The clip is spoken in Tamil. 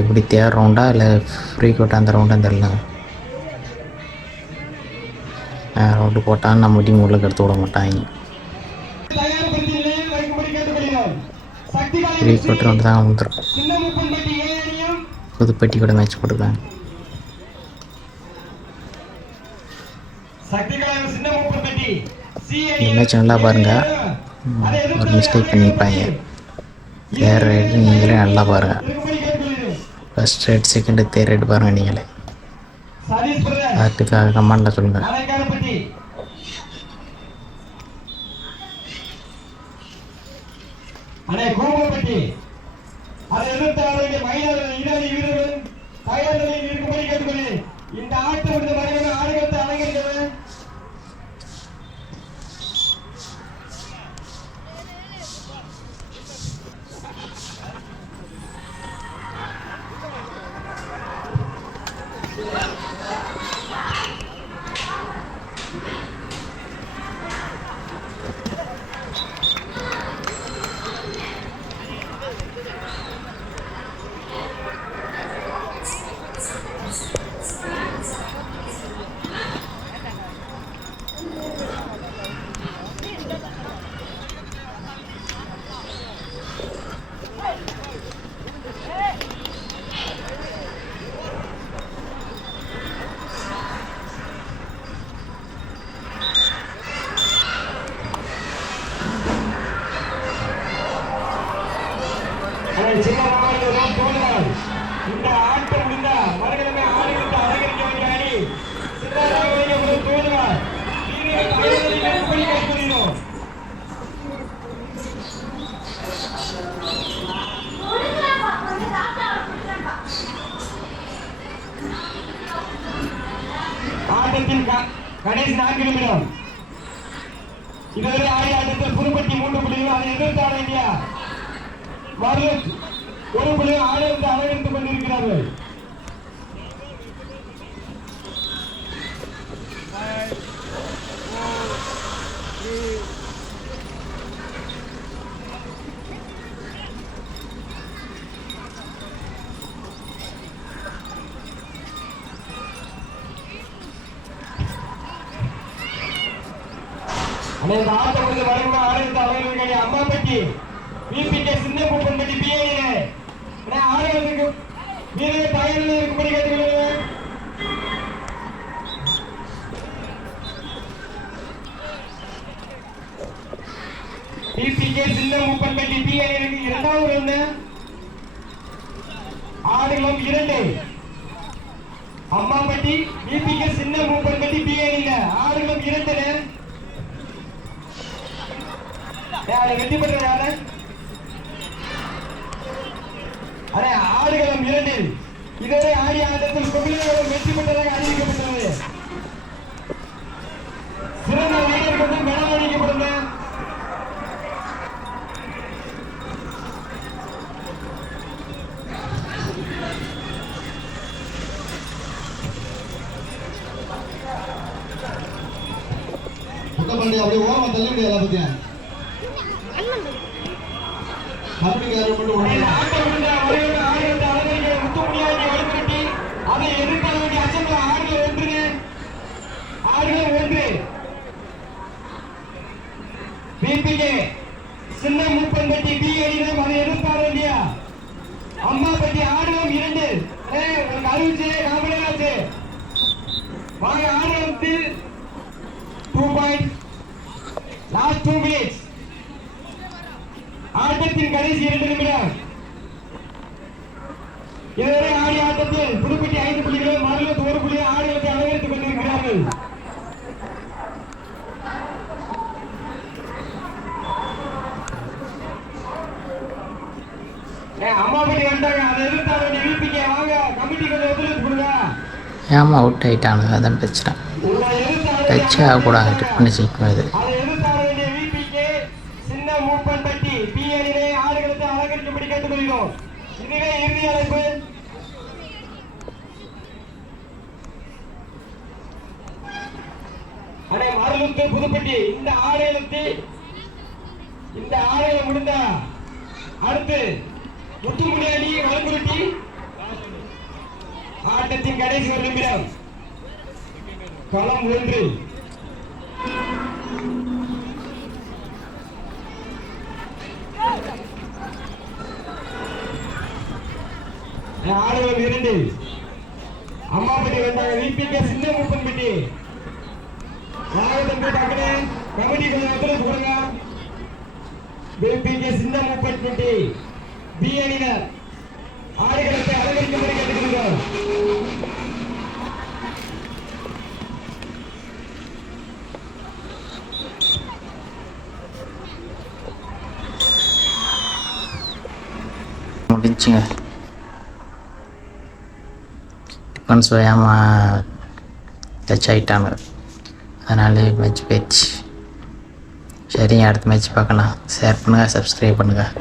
எப்படி தேர் ரவுண்டா இல்லை ஃப்ரீ கோட்டா அந்த ரவுண்டான்னு தெரில. ரவுண்டு போட்டான்னு நம்ம டீம் உள்ள எடுத்து விட மாட்டாங்க. ஃப்ரீ கோட் ரவுண்டு தான் வந்துருக்கும். புதுப்பட்டி கூட மேட்ச் போட்டுருக்காங்க. இந்த மேட்ச் நல்லா பாருங்கள். ஒரு மிஸ்டேக் பண்ணியிருப்பாங்க. தேர்ட் ரைடு நீங்களே நல்லா பாருங்கள். First right second third ride பாருங்கள் நீங்களே. அதுக்காக கமெண்டில் சொல்லுங்கள். இந்த ஆட்டம் ஆடுகளத்தை அலங்கரிக்கிறேன். இந்த ஆட்டம் முடிந்தா மறுகிழமை ஆடுகளுக்கு அலங்கரிக்க வேண்டிய அணி சித்தாராமலிங்க தோல்வார். ஆட்டத்தின் கடைசி 4 நிமிடம். இதுவரை ஆடிய ஆட்டத்தில் புதுப்பட்டி 3 புள்ளிகள், அதை எதிர்த்தாட இந்தியா மருள் 1 புள்ளி ஆடுகளுக்கு அலங்கரித்துக் கொண்டிருக்கிறார்கள். ஆட்டம் முடிந்து வருமா ஆடுகளுக்கு அலங்கரிக்க அம்மாப்பட்டி பிபிகே சின்னப்பட்டி பிஏடிலே ஆடுகளுக்கு வீரர்கள் தயாரில் இருக்கும்படி கேட்டுக்கொள்கிறேன். பிபிகே சின்னப்பட்டி பிஏடிக்கு 2வது ரவுண்டு. ஆடுகளம் 2. அம்மாப்பட்டி பிபிகே சின்னப்பட்டி பிஏடில ஆடுகளம் 2. வெற்றி பெற்றாரு. ஆடுகளம் 2 இதுவரை ஆடிய ஆட்டத்தில் கொபிலியர்கள் வெற்றி பெற்றதாக அறிவிக்கப்பட்டுள்ளது. சிறந்த வீரர்களுக்கு மெடல் அளிக்கப்படும். அப்படியே ஓரமா தள்ள முடியாது. பத்தியா அதை எதிர்பார்க்க வேண்டிய அச்சத்தில் ஆடுகள் 1 பிபிகே சின்ன மூப்பன்பட்டி பிஏடிடம் அதை எதிர்பார்க்க வேண்டிய அம்மாப்பட்டி ஆடுகளம் 2. உங்களுக்கு அறிவிச்சு காமெடியாச்சு வாங்க. ஆடுகளத்தில் 2 பாயிண்ட் லாஸ்ட் 2 மினிட்ஸ். ஆட்டத்தின் கடைசி 2 நிமிடம். இதுவரை ஆடிய ஆட்டத்தில் புதுப்பட்டி 5 புள்ளிகள், மருளத் 1 புள்ளி ஆடுகளத்தை அலங்கரித்துக் கொண்டிருக்கிறார்கள். அம்மாப்பட்டி வந்தாங்க, அதை எதிர்த்தார வேண்டிய விபிகே வாங்க. கமிட்டி கொஞ்சம் ஒத்துழைப்பு கொடுங்க. ஏமா அவுட் ஆகிட்டானுங்க, அதான் பிரச்சனை. டச் ஆகக்கூடாது, டிப் பண்ணி செய்யணும். இது அதை எதிர்த்தார வேண்டிய விபிகே சின்ன மூப்பன்பட்டி பிஏடிலே ஆடுகளத்தை அலங்கரிக்கும்படி கேட்டுக்கொள்கிறோம். இதுவே இறுதி அழைப்பு. மருளுக்கு புதுப்பட்டி இந்த ஆடுகளம் முடிந்த அடுத்து முத்துமுடி அணி வளங்குருட்டி ஆட்டத்தின் கடைசி ஒரு நிமிடம். களம் 1. ஆடுகள் 2. அம்மாப்பட்டி வந்தாங்க. விபிகே சின்ன முப்பன்பட்டி. நாகத்தம்பி டக்குனு கமிட்டி கொஞ்சம் ஒத்துழைப்பு கொடுங்க. விபிகே சின்ன முப்பன்பட்டி பி அணியினர் ஆடுகளத்தை அலங்கரிக்கும்படி கேட்டுக்கொள்கிறோம். முடிஞ்சுங்க. டிஃபன்ஸ் ஓயாமல் டச் ஆகிட்டாங்க, அதனால மேட்ச் போயிடுச்சு. சரிங்க, அடுத்த மேட்ச் பார்க்கலாம். ஷேர் பண்ணுங்கள், சப்ஸ்கிரைப் பண்ணுங்கள்.